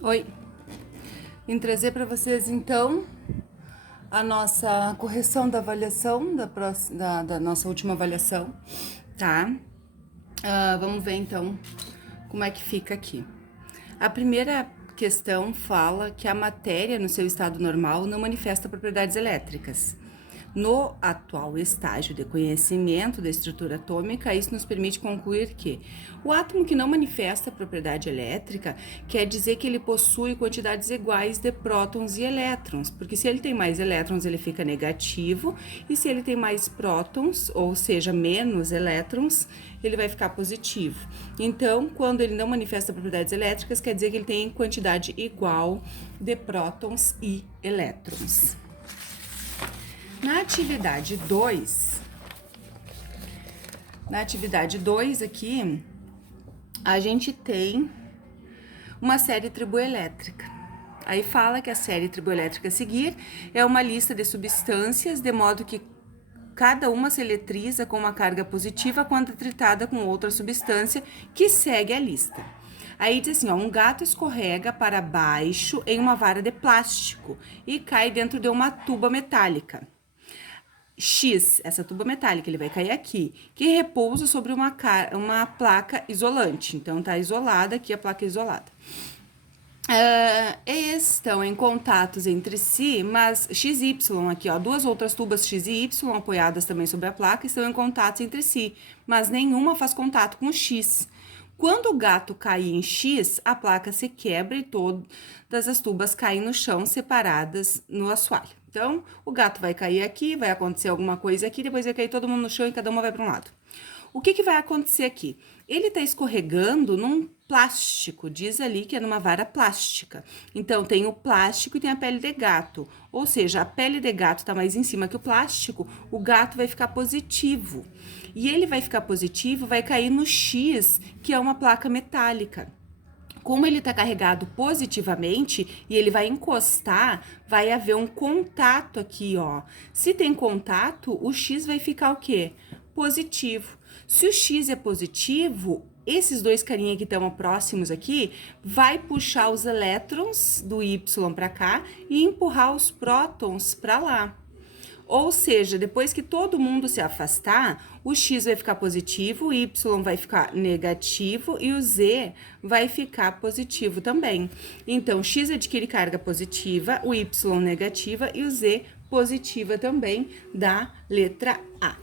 Oi, vim trazer para vocês então a nossa correção da avaliação da nossa última avaliação, tá? Vamos ver então como é que fica aqui. A primeira questão fala que a matéria no seu estado normal não manifesta propriedades elétricas. No atual estágio de conhecimento da estrutura atômica, isso nos permite concluir que o átomo que não manifesta propriedade elétrica quer dizer que ele possui quantidades iguais de prótons e elétrons, porque se ele tem mais elétrons, ele fica negativo, e se ele tem mais prótons, ou seja, menos elétrons, ele vai ficar positivo. Então, quando ele não manifesta propriedades elétricas, quer dizer que ele tem quantidade igual de prótons e elétrons. Na atividade 2 aqui, a gente tem uma série triboelétrica. Aí fala que a série triboelétrica a seguir é uma lista de substâncias, de modo que cada uma se eletriza com uma carga positiva quando tritada com outra substância que segue a lista. Aí diz assim, ó, um gato escorrega para baixo em uma vara de plástico e cai dentro de uma tuba metálica. X, essa tuba metálica, ele vai cair aqui, que repousa sobre uma placa isolante. Então, tá isolada aqui a placa isolada. Estão em contatos entre si, mas XY aqui, ó, duas outras tubas X e Y apoiadas também sobre a placa estão em contatos entre si, mas nenhuma faz contato com o X. Quando o gato cai em X, a placa se quebra e todas as tubas caem no chão separadas no assoalho. Então, o gato vai cair aqui, vai acontecer alguma coisa aqui, depois vai cair todo mundo no chão e cada uma vai para um lado. O que vai acontecer aqui? Ele está escorregando num plástico, diz ali que é numa vara plástica. Então, tem o plástico e tem a pele de gato. Ou seja, a pele de gato está mais em cima que o plástico, o gato vai ficar positivo. E ele vai ficar positivo, vai cair no X, que é uma placa metálica. Como ele está carregado positivamente e ele vai encostar, vai haver um contato aqui, ó. Se tem contato, o X vai ficar o quê? Positivo. Se o X é positivo, esses dois carinha que estão próximos aqui, vai puxar os elétrons do Y para cá e empurrar os prótons para lá. Ou seja, depois que todo mundo se afastar, o X vai ficar positivo, o Y vai ficar negativo e o Z vai ficar positivo também. Então, X adquire carga positiva, o Y negativa e o Z positiva também, da letra A.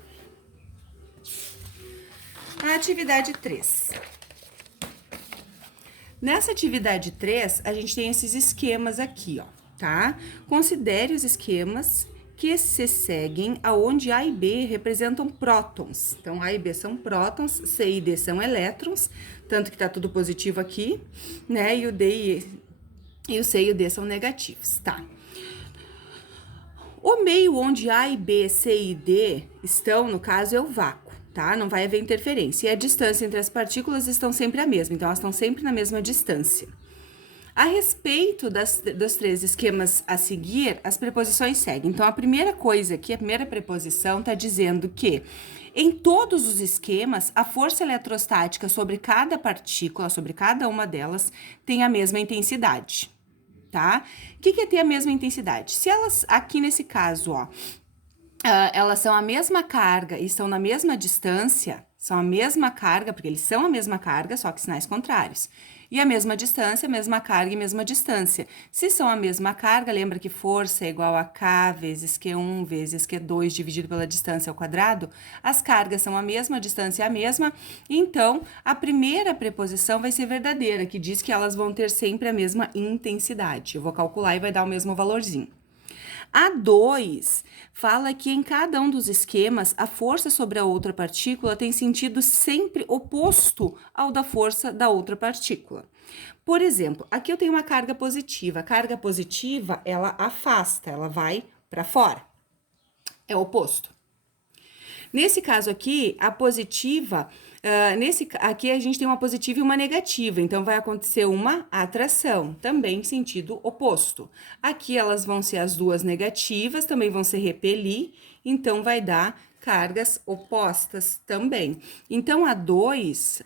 A atividade 3. Nessa atividade 3, a gente tem esses esquemas aqui, ó, tá? Considere os esquemas que se seguem aonde A e B representam prótons. Então, A e B são prótons, C e D são elétrons, tanto que tá tudo positivo aqui, né? E o C e o D são negativos, tá? O meio onde A e B, C e D estão, no caso, é o vácuo, tá? Não vai haver interferência. E a distância entre as partículas estão sempre a mesma, então elas estão sempre na mesma distância. A respeito dos três esquemas a seguir, as preposições seguem. Então, a primeira coisa aqui, a primeira preposição está dizendo que em todos os esquemas, a força eletrostática sobre cada partícula, sobre cada uma delas, tem a mesma intensidade, tá? O que é ter a mesma intensidade? Se elas, aqui nesse caso, ó, elas são a mesma carga e estão na mesma distância, são a mesma carga, porque eles são a mesma carga, só que sinais contrários. E a mesma distância, mesma carga e mesma distância. Se são a mesma carga, lembra que força é igual a K vezes Q1 vezes Q2 dividido pela distância ao quadrado? As cargas são a mesma, a distância é a mesma. Então, a primeira preposição vai ser verdadeira, que diz que elas vão ter sempre a mesma intensidade. Eu vou calcular e vai dar o mesmo valorzinho. A 2 fala que em cada um dos esquemas, a força sobre a outra partícula tem sentido sempre oposto ao da força da outra partícula. Por exemplo, aqui eu tenho uma carga positiva. A carga positiva, ela afasta, ela vai para fora. É o oposto. Nesse caso aqui, a positiva, aqui a gente tem uma positiva e uma negativa, então vai acontecer uma atração, também em sentido oposto. Aqui elas vão ser as duas negativas, também vão se repelir, então vai dar cargas opostas também. Então, a 2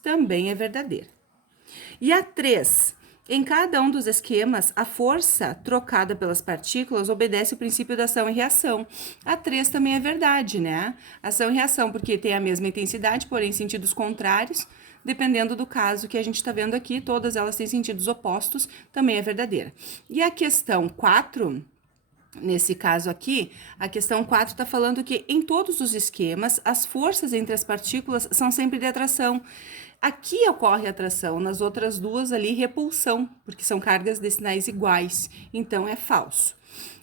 também é verdadeira. E a 3, Em cada um dos esquemas, a força trocada pelas partículas obedece o princípio da ação e reação. A 3 também é verdade, né? Ação e reação, porque tem a mesma intensidade, porém sentidos contrários. Dependendo do caso que a gente está vendo aqui, todas elas têm sentidos opostos, também é verdadeira. E a questão 4... Nesse caso aqui, a questão 4 está falando que em todos os esquemas, as forças entre as partículas são sempre de atração. Aqui ocorre atração, nas outras duas ali, repulsão, porque são cargas de sinais iguais. Então, é falso.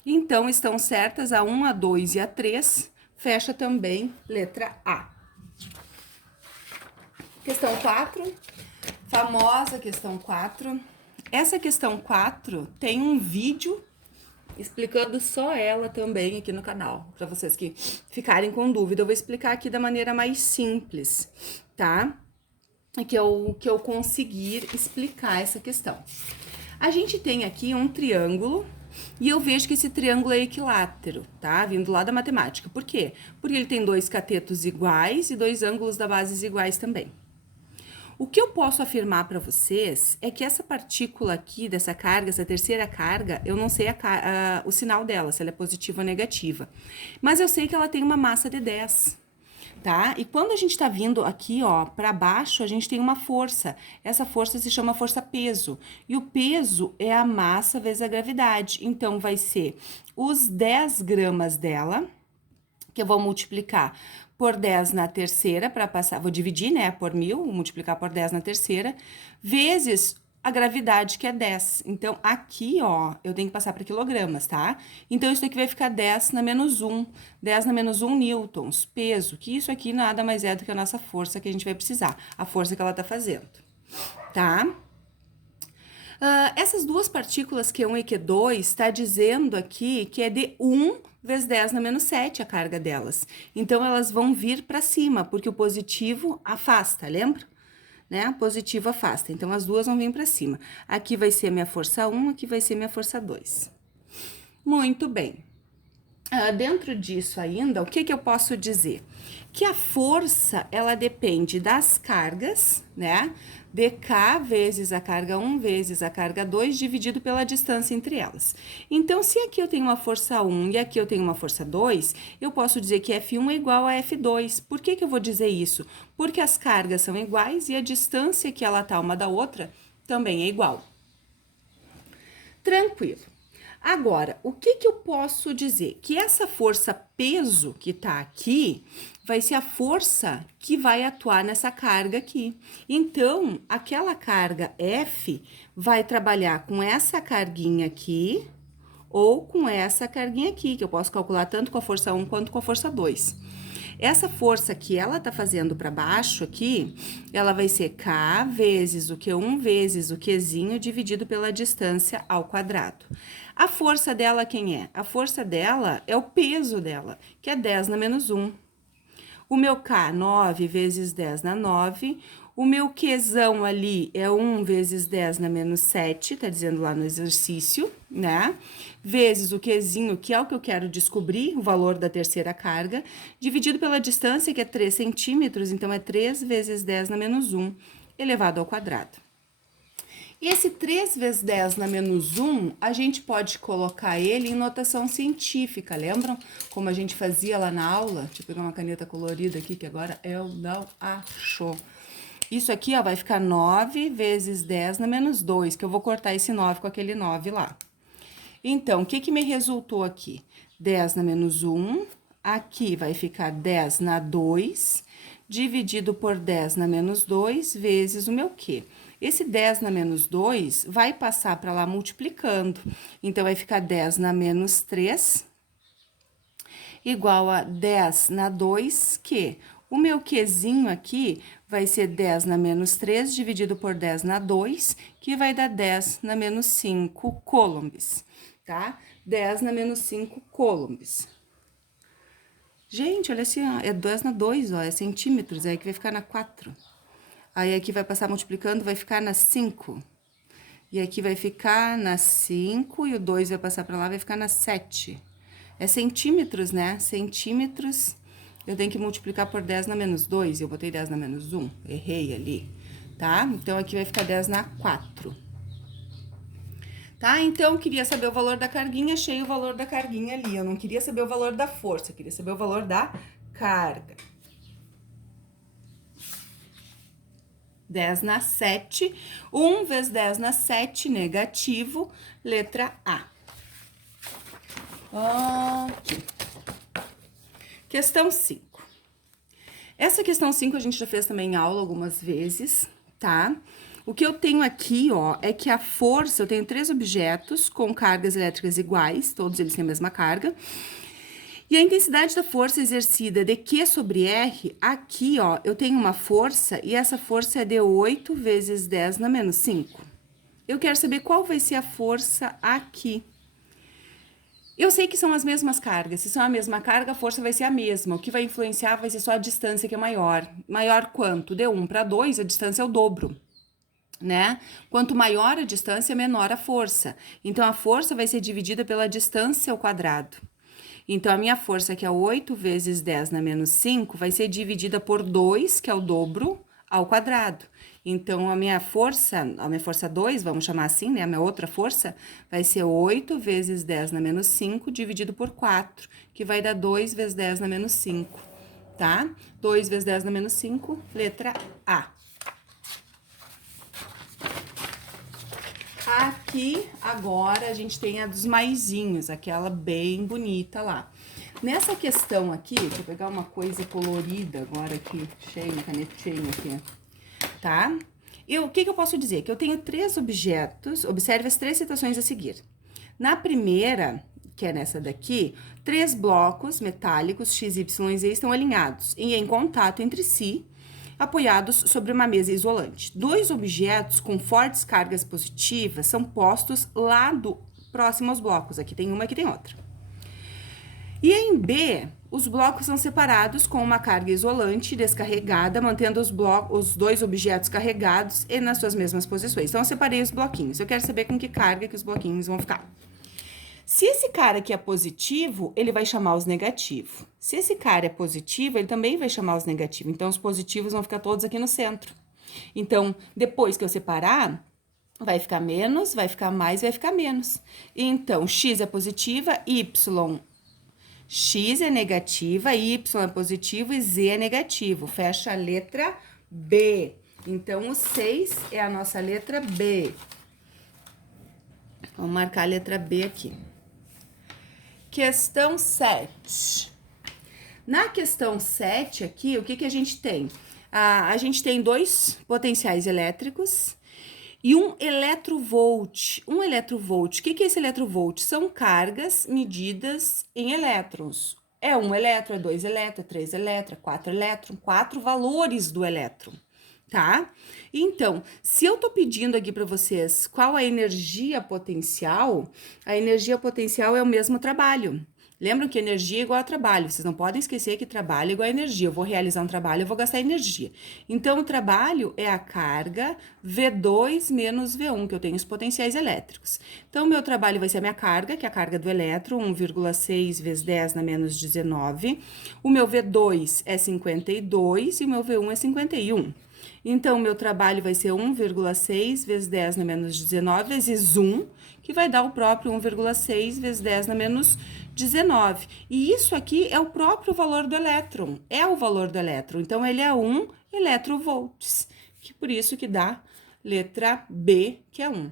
Então, estão certas a 1, a 2 e a 3. Fecha também letra A. Questão 4, famosa questão 4. Essa questão 4 tem um vídeo explicando só ela também aqui no canal, para vocês que ficarem com dúvida. Eu vou explicar aqui da maneira mais simples, tá? Que eu conseguir explicar essa questão. A gente tem aqui um triângulo e eu vejo que esse triângulo é equilátero, tá? Vindo lá da matemática. Por quê? Porque ele tem dois catetos iguais e dois ângulos da base iguais também. O que eu posso afirmar para vocês é que essa partícula aqui, dessa carga, essa terceira carga, eu não sei o sinal dela, se ela é positiva ou negativa. Mas eu sei que ela tem uma massa de 10, tá? E quando a gente tá vindo aqui, ó, para baixo, a gente tem uma força. Essa força se chama força-peso. E o peso é a massa vezes a gravidade. Então, vai ser os 10 gramas dela, que eu vou multiplicar por 10 na terceira, para passar, vou dividir, né, por 1000, multiplicar por 10 na terceira, vezes a gravidade, que é 10. Então, aqui, ó, eu tenho que passar para quilogramas, tá? Então, isso aqui vai ficar 10 na menos 1. 10 na menos 1 newtons, peso, que isso aqui nada mais é do que a nossa força que a gente vai precisar, a força que ela tá fazendo, tá? Essas duas partículas Q1 e Q2 está dizendo aqui que é de 1 vezes 10 na menos 7 a carga delas. Então, elas vão vir para cima, porque o positivo afasta, lembra? Né? Positivo afasta. Então, as duas vão vir para cima. Aqui vai ser minha força 1, aqui vai ser minha força 2. Muito bem. Dentro disso ainda, o que eu posso dizer? Que a força, ela depende das cargas, né? dk vezes a carga 1 vezes a carga 2 dividido pela distância entre elas. Então, se aqui eu tenho uma força 1 e aqui eu tenho uma força 2, eu posso dizer que F1 é igual a F2. Por que eu vou dizer isso? Porque as cargas são iguais e a distância que ela tá uma da outra também é igual. Tranquilo. Agora, o que eu posso dizer? Que essa força peso que tá aqui vai ser a força que vai atuar nessa carga aqui. Então, aquela carga F vai trabalhar com essa carguinha aqui ou com essa carguinha aqui, que eu posso calcular tanto com a força 1 quanto com a força 2. Essa força que ela tá fazendo para baixo aqui, ela vai ser K vezes o Q1 vezes o Qzinho dividido pela distância ao quadrado. A força dela quem é? A força dela é o peso dela, que é 10 na menos 1. O meu K, 9 vezes 10 na 9. O meu Qzão ali é 1 vezes 10 na menos 7, tá dizendo lá no exercício, né? Vezes o Qzinho, que é o que eu quero descobrir, o valor da terceira carga, dividido pela distância, que é 3 centímetros, então é 3 vezes 10 na menos 1, elevado ao quadrado. E esse 3 vezes 10 na menos 1, a gente pode colocar ele em notação científica, lembram? Como a gente fazia lá na aula? Deixa eu pegar uma caneta colorida aqui, que agora eu não acho. Isso aqui, ó, vai ficar 9 vezes 10 na menos 2, que eu vou cortar esse 9 com aquele 9 lá. Então, o que me resultou aqui? 10 na menos 1, aqui vai ficar 10 na 2, dividido por 10 na menos 2, vezes o meu Q. Esse 10 na menos 2 vai passar para lá multiplicando. Então, vai ficar 10 na menos 3, igual a 10 na 2, que o meu Qzinho aqui vai ser 10 na menos 3 dividido por 10 na 2, que vai dar 10 na menos 5 coulombs, tá? 10 na menos 5 coulombs. Gente, olha assim, ó, é 10 na 2, ó, é centímetros, aí que vai ficar na 4. Aí aqui vai passar multiplicando, vai ficar na 5. E aqui vai ficar na 5, e o 2 vai passar para lá, vai ficar na 7. É centímetros, né? Centímetros, eu tenho que multiplicar por 10 na menos 2, eu botei 10 na menos 1, errei ali, tá? Então, aqui vai ficar 10 na 4. Tá? Então, eu queria saber o valor da carguinha, achei o valor da carguinha ali. Eu não queria saber o valor da força, eu queria saber o valor da carga. 10 na 7, 1 vezes 10 na 7, negativo, letra A. Ok. Questão 5. Essa questão 5 a gente já fez também em aula algumas vezes, tá? O que eu tenho aqui, ó, é que a força, eu tenho 3 objetos com cargas elétricas iguais, todos eles têm a mesma carga. E a intensidade da força exercida de Q sobre R, aqui, ó, eu tenho uma força e essa força é de 8 vezes 10 na menos 5. Eu quero saber qual vai ser a força aqui. Eu sei que são as mesmas cargas. Se são a mesma carga, a força vai ser a mesma. O que vai influenciar vai ser só a distância que é maior. Maior quanto? De 1 para 2, a distância é o dobro, né? Quanto maior a distância, menor a força. Então, a força vai ser dividida pela distância ao quadrado. Então, a minha força, que é 8 vezes 10 na menos 5, vai ser dividida por 2, que é o dobro, ao quadrado. Então, a minha força 2, vamos chamar assim, né? A minha outra força, vai ser 8 vezes 10 na menos 5, dividido por 4, que vai dar 2 vezes 10 na menos 5, tá? 2 vezes 10 na menos 5, letra A. Aqui, agora, a gente tem a dos maisinhos, aquela bem bonita lá. Nessa questão aqui, deixa eu pegar uma coisa colorida agora aqui, cheia, canetinha aqui, tá? O que eu posso dizer? Que eu tenho 3 objetos, observe as 3 situações a seguir. Na primeira, que é nessa daqui, 3 blocos metálicos X, Y e Z estão alinhados e em contato entre si, apoiados sobre uma mesa isolante. 2 objetos com fortes cargas positivas são postos próximo aos blocos. Aqui tem uma, aqui tem outra. E em B, os blocos são separados com uma carga isolante descarregada, mantendo os 2 objetos carregados e nas suas mesmas posições. Então, eu separei os bloquinhos. Eu quero saber com que carga que os bloquinhos vão ficar. Se esse cara aqui é positivo, ele vai chamar os negativos. Se esse cara é positivo, ele também vai chamar os negativos. Então, os positivos vão ficar todos aqui no centro. Então, depois que eu separar, vai ficar menos, vai ficar mais, vai ficar menos. Então, X é positiva, X é negativa, Y é positivo e Z é negativo. Fecha a letra B. Então, o 6 é a nossa letra B. Vamos marcar a letra B aqui. Questão 7. Na questão 7 aqui, o que a gente tem? A gente tem 2 potenciais elétricos e um eletrovolt. Um eletrovolt, o que é esse eletrovolt? São cargas medidas em elétrons. É 1 elétron, é 2 elétrons, é 3 elétrons, é 4 elétrons, 4 valores do elétron, tá? Então, se eu tô pedindo aqui para vocês qual a energia potencial é o mesmo trabalho. Lembram que energia é igual a trabalho, vocês não podem esquecer que trabalho é igual a energia. Eu vou realizar um trabalho, eu vou gastar energia. Então, o trabalho é a carga V2 menos V1, que eu tenho os potenciais elétricos. Então, o meu trabalho vai ser a minha carga, que é a carga do elétron, 1,6 vezes 10 na menos 19. O meu V2 é 52 e o meu V1 é 51. Então, o meu trabalho vai ser 1,6 vezes 10 na menos 19 vezes 1, que vai dar o próprio 1,6 vezes 10 na menos 19. E isso aqui é o próprio valor do elétron, é o valor do elétron. Então, ele é 1 eletrovolts, que por isso que dá letra B, que é 1.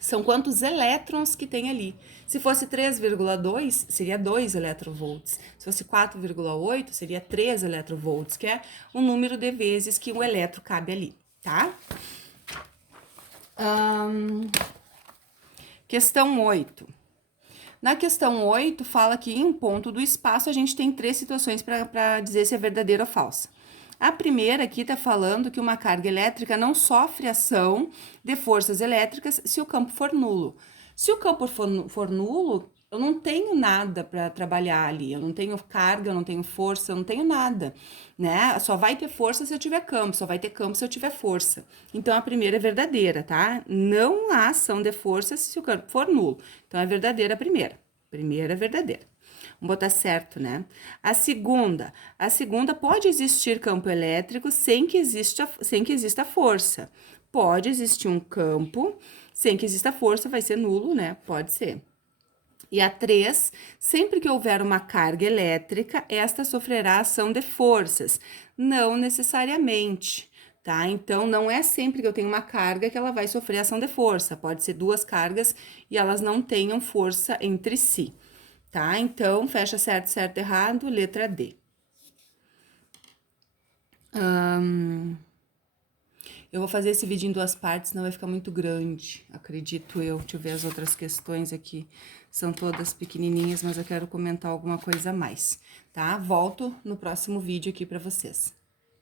São quantos elétrons que tem ali. Se fosse 3,2, seria 2 eletrovolts. Se fosse 4,8, seria 3 eletrovolts, que é o número de vezes que o elétron cabe ali, tá? Questão 8. Na questão 8, fala que em um ponto do espaço a gente tem 3 situações para dizer se é verdadeira ou falsa. A primeira aqui está falando que uma carga elétrica não sofre ação de forças elétricas se o campo for nulo. Se o campo for nulo, eu não tenho nada para trabalhar ali, eu não tenho carga, eu não tenho força, eu não tenho nada, né? Só vai ter força se eu tiver campo, só vai ter campo se eu tiver força. Então, a primeira é verdadeira, tá? Não há ação de força se o campo for nulo. Então, é verdadeira a primeira. Primeira é verdadeira. Vamos botar certo, né? A segunda pode existir campo elétrico sem que exista força. Pode existir um campo sem que exista força, vai ser nulo, né? Pode ser. E a 3, sempre que houver uma carga elétrica, esta sofrerá ação de forças. Não necessariamente, tá? Então, não é sempre que eu tenho uma carga que ela vai sofrer ação de força. Pode ser duas cargas e elas não tenham força entre si, tá? Então, fecha certo, certo, errado, letra D. Eu vou fazer esse vídeo em duas partes, senão vai ficar muito grande, acredito eu. Deixa eu ver as outras questões aqui. São todas pequenininhas, mas eu quero comentar alguma coisa a mais, tá? Volto no próximo vídeo aqui para vocês.